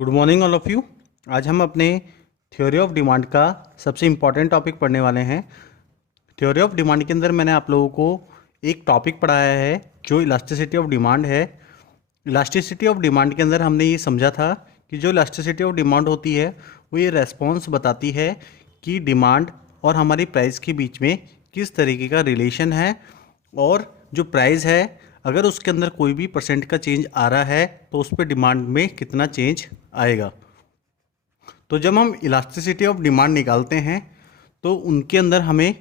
Good morning all of you. आज हम अपने थ्योरी ऑफ डिमांड का सबसे इम्पॉर्टेंट टॉपिक पढ़ने वाले हैं। थ्योरी ऑफ डिमांड के अंदर मैंने आप लोगों को एक टॉपिक पढ़ाया है जो इलास्टिसिटी ऑफ डिमांड है। इलास्टिसिटी ऑफ डिमांड के अंदर हमने ये समझा था कि जो इलास्टिसिटी ऑफ डिमांड होती है वो ये रेस्पॉन्स बताती है कि डिमांड और हमारी प्राइस के बीच में किस तरीके का रिलेशन है, और जो प्राइस है अगर उसके अंदर कोई भी परसेंट का चेंज आ रहा है तो उस पर डिमांड में कितना चेंज आएगा। तो जब हम इलास्टिसिटी ऑफ डिमांड निकालते हैं तो उनके अंदर हमें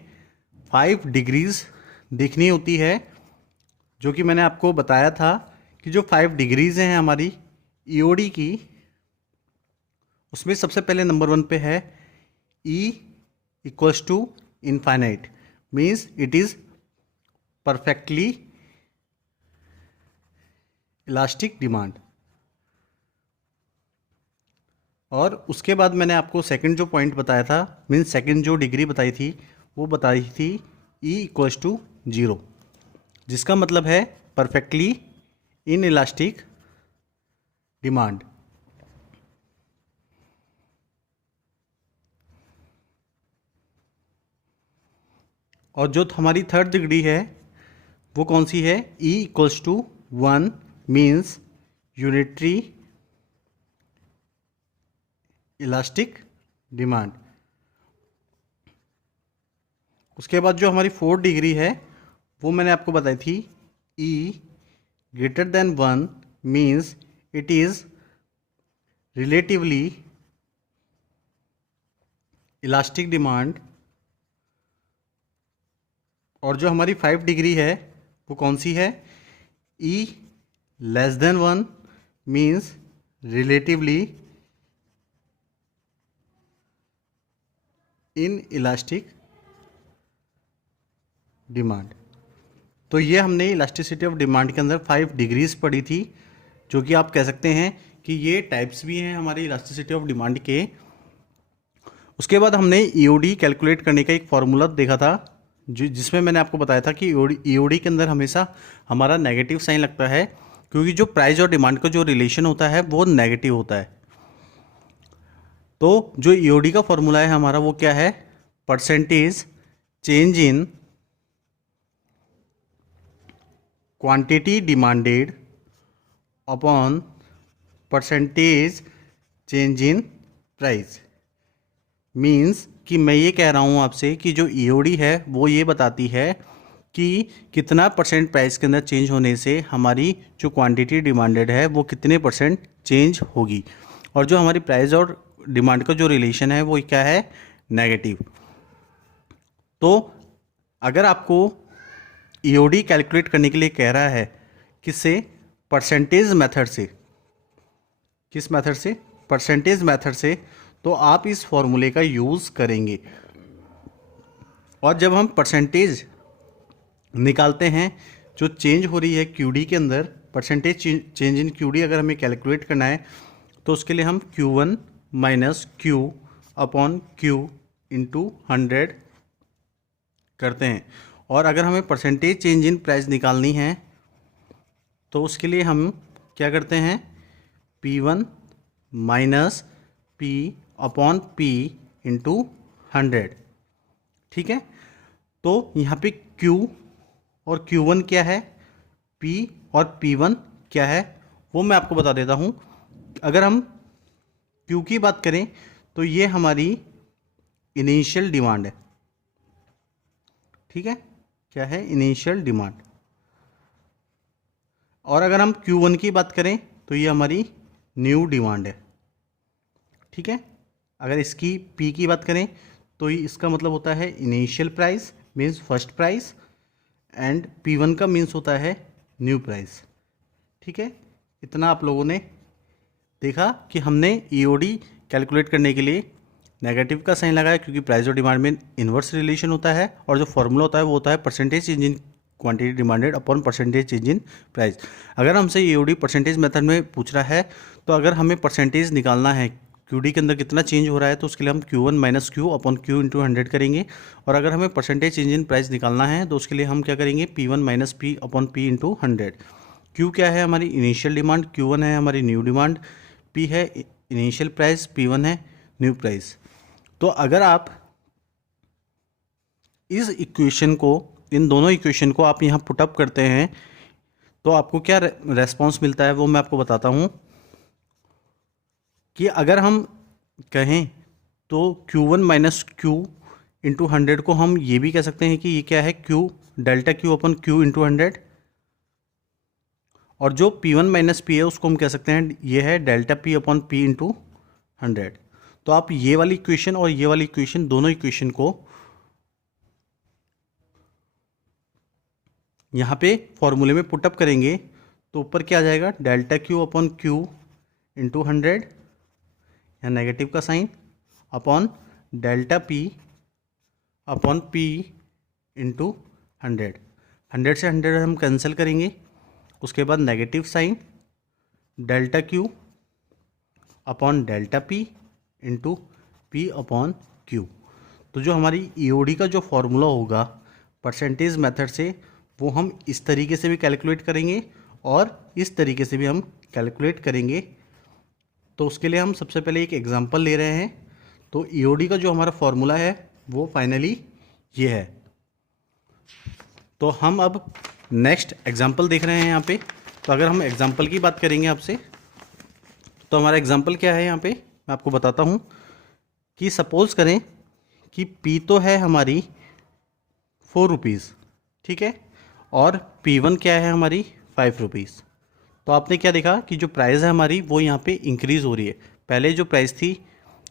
5 डिग्रीज देखनी होती है, जो कि मैंने आपको बताया था कि जो 5 डिग्रीज हैं हमारी ईओडी की, उसमें सबसे पहले नंबर 1 पे है E equals to infinite, means it is perfectly elastic demand. और उसके बाद मैंने आपको सेकंड जो पॉइंट बताया था, मीन्स सेकंड जो डिग्री बताई थी वो बताई थी E इक्वल्स टू 0, जिसका मतलब है परफेक्टली इन इलास्टिक डिमांड। और जो हमारी थर्ड डिग्री है वो कौन सी है? E equals to 1, means unitary elastic demand. उसके बाद जो हमारी फोर्थ डिग्री है वो मैंने आपको बताई थी E greater than 1, means it is relatively elastic demand. और जो हमारी 5 डिग्री है वो कौन सी है? E less than 1, means relatively in elastic demand. तो ये हमने इलास्टिसिटी ऑफ डिमांड के अंदर 5 डिग्रीज पढ़ी थी, जो कि आप कह सकते हैं कि ये टाइप्स भी हैं हमारी इलास्टिसिटी ऑफ डिमांड के। उसके बाद हमने ईओडी कैलकुलेट करने का एक फॉर्मूला देखा था, जिसमें मैंने आपको बताया था कि ईओडी के अंदर हमेशा हमारा नेगेटिव साइन लगता है, क्योंकि जो प्राइस और डिमांड का जो रिलेशन होता है वो नेगेटिव होता है। तो जो ईओडी का फॉर्मूला है हमारा वो क्या है? Percentage change in quantity demanded upon percentage change in price. Means कि मैं ये कह रहा हूँ आपसे कि जो ईओडी है वो ये बताती है कि कितना परसेंट प्राइस के अंदर चेंज होने से हमारी जो क्वांटिटी डिमांडेड है वो कितने परसेंट चेंज होगी, और जो हमारी प्राइस और डिमांड का जो रिलेशन है वो क्या है? नेगेटिव। तो अगर आपको ईओडी कैलकुलेट करने के लिए कह रहा है किससे? परसेंटेज मेथड से। किस मेथड से? परसेंटेज मेथड से। तो आप इस फॉर्मूले का यूज़ करेंगे, और जब हम परसेंटेज निकालते हैं जो चेंज हो रही है क्यूडी के अंदर, परसेंटेज चेंज इन क्यूडी अगर हमें कैलकुलेट करना है तो उसके लिए हम Q1 minus Q upon Q into 100 करते हैं। और अगर हमें परसेंटेज चेंज इन प्राइस निकालनी है तो उसके लिए हम क्या करते हैं? P1 minus P upon P into 100। ठीक है, तो यहाँ पे Q और Q1 क्या है, P और P1 क्या है, वो मैं आपको बता देता हूँ। अगर हम Q की बात करें तो ये हमारी इनिशियल डिमांड है। ठीक है, क्या है? Initial demand. और अगर हम Q1 की बात करें तो ये हमारी न्यू डिमांड है। ठीक है, अगर इसकी P की बात करें तो ये इसका मतलब होता है initial price, means first price, and P1 का मीन्स होता है न्यू प्राइस। ठीक है, इतना आप लोगों ने देखा कि हमने ईओडी कैलकुलेट करने के लिए नेगेटिव का साइन लगाया, क्योंकि प्राइस और डिमांड में इन्वर्स रिलेशन होता है, और जो फॉर्मूला होता है वो होता है percentage change in quantity demanded upon percentage change in price. अगर हमसे ईओडी परसेंटेज मेथड में पूछ रहा है तो अगर हमें परसेंटेज निकालना है क्यूडी के अंदर कितना चेंज हो रहा है तो उसके लिए हम Q1 minus Q upon Q into 100 करेंगे। और अगर हमें परसेंटेज चेंज इन प्राइस निकालना है तो उसके लिए हम क्या करेंगे? P1 minus P upon P into 100। Q क्या है? हमारी इनिशियल डिमांड, Q1 है हमारी न्यू डिमांड, P है इनिशियल प्राइस, P1 है न्यू प्राइस। तो अगर आप इस इक्वेशन को, इन दोनों इक्वेशन को आप यहाँ पुटअप करते हैं तो आपको क्या रेस्पॉन्स मिलता है वो मैं आपको बताता हूँ। कि अगर हम कहें तो Q1 माइनस Q इंटू 100 को हम ये भी कह सकते हैं कि ये क्या है, Q डेल्टा Q अपन Q इंटू 100। और जो P1 माइनस P है उसको हम कह सकते हैं ये है delta P upon P into 100। तो आप ये वाली इक्वेशन और ये वाली इक्वेशन, दोनों इक्वेशन को यहाँ पे फॉर्मूले में पुटअप करेंगे तो ऊपर क्या आ जाएगा, delta Q upon Q into 100, यहाँ नेगेटिव का sign, upon delta P upon P into 100। 100 से 100 हम कैंसिल करेंगे, उसके बाद negative sign delta Q upon delta P into P upon Q। तो जो हमारी EOD का जो फॉर्मूला होगा परसेंटेज मेथड से, वो हम इस तरीके से भी कैलकुलेट करेंगे और इस तरीके से भी हम कैलकुलेट करेंगे। तो उसके लिए हम सबसे पहले एक एग्जांपल ले रहे हैं। तो EOD का जो हमारा फॉर्मूला है वो फाइनली ये है। तो हम अब नेक्स्ट एग्जांपल देख रहे हैं यहाँ पे। तो अगर हम एग्जांपल की बात करेंगे आपसे, तो हमारा एग्जांपल क्या है यहाँ पे मैं आपको बताता हूँ। कि सपोज़ करें कि P तो है हमारी 4 रुपीज़, ठीक है, और P1 क्या है हमारी 5 रुपीज़। तो आपने क्या देखा कि जो प्राइस है हमारी वो यहाँ पे इंक्रीज़ हो रही है। पहले जो प्राइस थी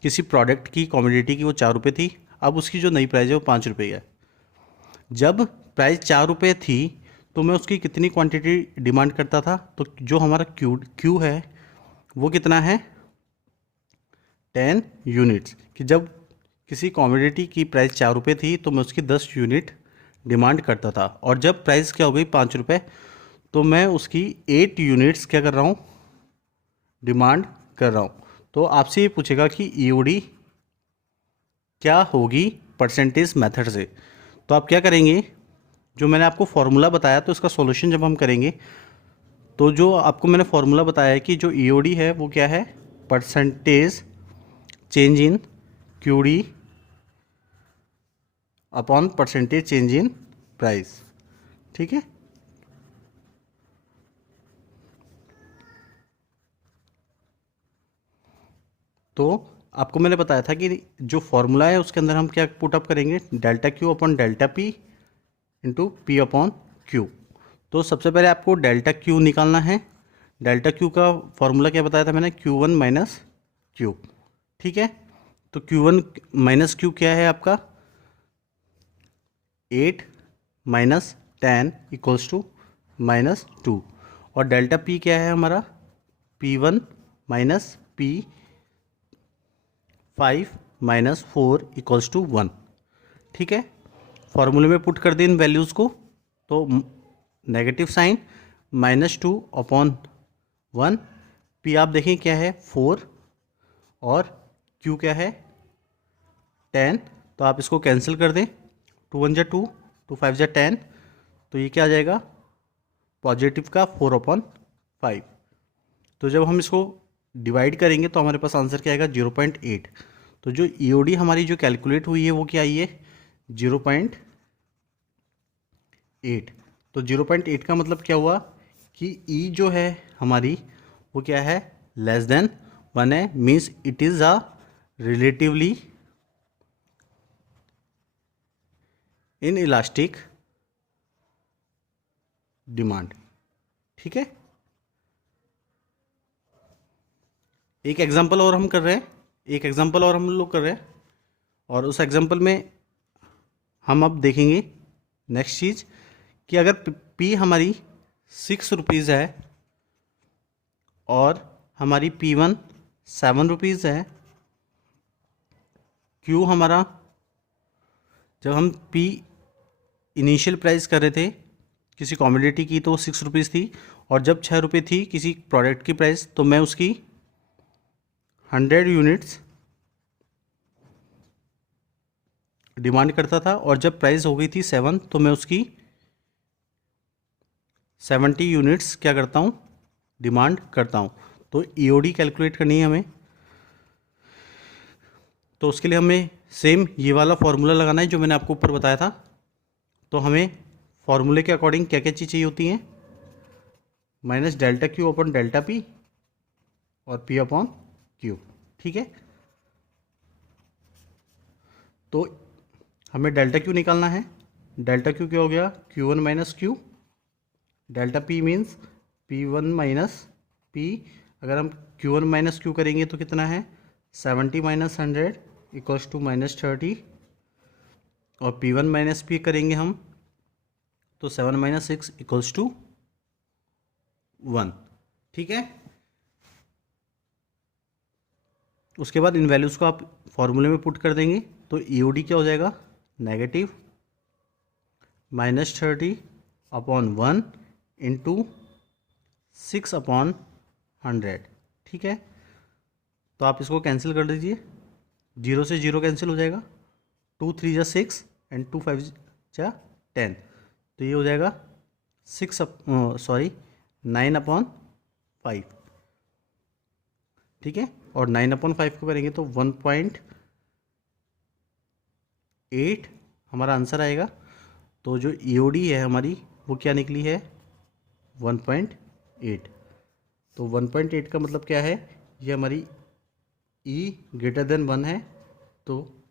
किसी प्रोडक्ट की, कमोडिटी की, वो 4 रुपये थी। अब उसकी जो नई प्राइस है वो 5 रुपये है। जब प्राइस 4 रुपये थी तो मैं उसकी कितनी क्वांटिटी डिमांड करता था, तो जो हमारा क्यू है वो कितना है, 10 यूनिट्स। कि जब किसी कमोडिटी की प्राइस 4 रुपये थी तो मैं उसकी 10 यूनिट डिमांड करता था। और जब प्राइस क्या हो गई 5 रुपये, तो मैं उसकी 8 यूनिट्स क्या कर रहा हूँ, डिमांड कर रहा हूँ। तो आपसे ये पूछेगा कि EOD क्या होगी परसेंटेज मेथड से। तो आप क्या करेंगे, जो मैंने आपको फॉर्मूला बताया, तो इसका सॉल्यूशन जब हम करेंगे तो जो आपको मैंने फॉर्मूला बताया है कि जो EOD है वो क्या है, percentage change in QD upon percentage change in price, ठीक है। तो आपको मैंने बताया था कि जो फॉर्मूला है उसके अंदर हम क्या पुटअप करेंगे, delta Q upon delta P into P upon Q। तो सबसे पहले आपको डेल्टा Q निकालना है। डेल्टा Q का फॉर्मूला क्या बताया था मैंने, Q1 माइनस Q, ठीक है। तो Q1 माइनस Q क्या है आपका, 8 माइनस 10 इक्वल्स टू माइनस 2। और डेल्टा P क्या है हमारा, P1 minus P 5 minus 4 equals to 1, ठीक है। फॉर्मूले में पुट कर दें इन वैल्यूज़ को। तो नेगेटिव साइन -2 अपॉन 1, P आप देखें क्या है 4 और Q क्या है 10। तो आप इसको कैंसिल कर दें, 2 1 जा 2, 2 5 जा 10। तो ये क्या आ जाएगा, पॉजिटिव का 4 अपॉन 5। तो जब हम इसको डिवाइड करेंगे तो हमारे पास आंसर क्या आएगा, 0.8। तो जो EOD हमारी जो कैलकुलेट हुई है वो क्या आई है, 0.8। तो 0.8 का मतलब क्या हुआ कि E जो है हमारी वो क्या है, लेस देन 1 है, means it is a relatively in elastic demand, ठीक है। एक एग्जांपल और हम कर रहे हैं, एक एग्जांपल और हम लोग कर रहे हैं, और उस एग्जांपल में हम अब देखेंगे नेक्स्ट चीज़ कि अगर P हमारी 6 रुपीज़ है और हमारी P1 7 रुपीज़ है। Q हमारा, जब हम P इनिशियल प्राइस कर रहे थे किसी कमोडिटी की तो 6 रुपीज़ थी, और जब 6 रुपये थी किसी प्रोडक्ट की प्राइस तो मैं उसकी 100 यूनिट्स डिमांड करता था। और जब प्राइस हो गई थी 7 तो मैं उसकी 70 यूनिट्स क्या करता हूँ, डिमांड करता हूँ। तो EOD कैलकुलेट करनी है हमें। तो उसके लिए हमें सेम ये वाला फॉर्मूला लगाना है जो मैंने आपको ऊपर बताया था। तो हमें फॉर्मूले के अकॉर्डिंग क्या क्या चीज़ चाहिए होती हैं, minus delta Q upon delta P और पी अपॉन क्यू। ठीक है, तो हमें डेल्टा क्यू निकालना है। डेल्टा क्यू क्या हो गया, Q one minus Q. Delta P means P one minus P. अगर हम क्यू वन माइनस क्यू करेंगे तो कितना है, 70 माइनस 100 इक्वल्स टू माइनस 30। और पी वन माइनस पी करेंगे हम तो 7 माइनस 6 इक्वल्स टू 1। ठीक है, उसके बाद इन वैल्यूज़ को आप फॉर्मूले में पुट कर देंगे तो ईओडी क्या हो जाएगा, negative minus 30 upon 1 into 6 upon 100। ठीक है, तो आप इसको कैंसिल कर दीजिए, 0 से 0 कैंसिल हो जाएगा, 2 3 जा 6 एंड 2 5 जा 10। तो ये हो जाएगा 9 अपॉन 5। ठीक है, और 9 अपॉन 5 को करेंगे तो 1.8 हमारा आंसर आएगा। तो जो ईओडी है हमारी वो क्या निकली है, 1.8। तो 1.8 का मतलब क्या है, ये हमारी ई ग्रेटर देन 1 है, तो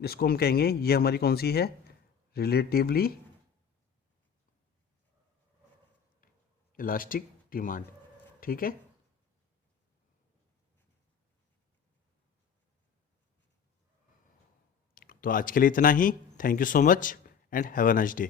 इसको हम कहेंगे ये हमारी कौन सी है, रिलेटिवली इलास्टिक डिमांड। ठीक है, तो आज के लिए इतना ही। Thank you so much and have a nice day.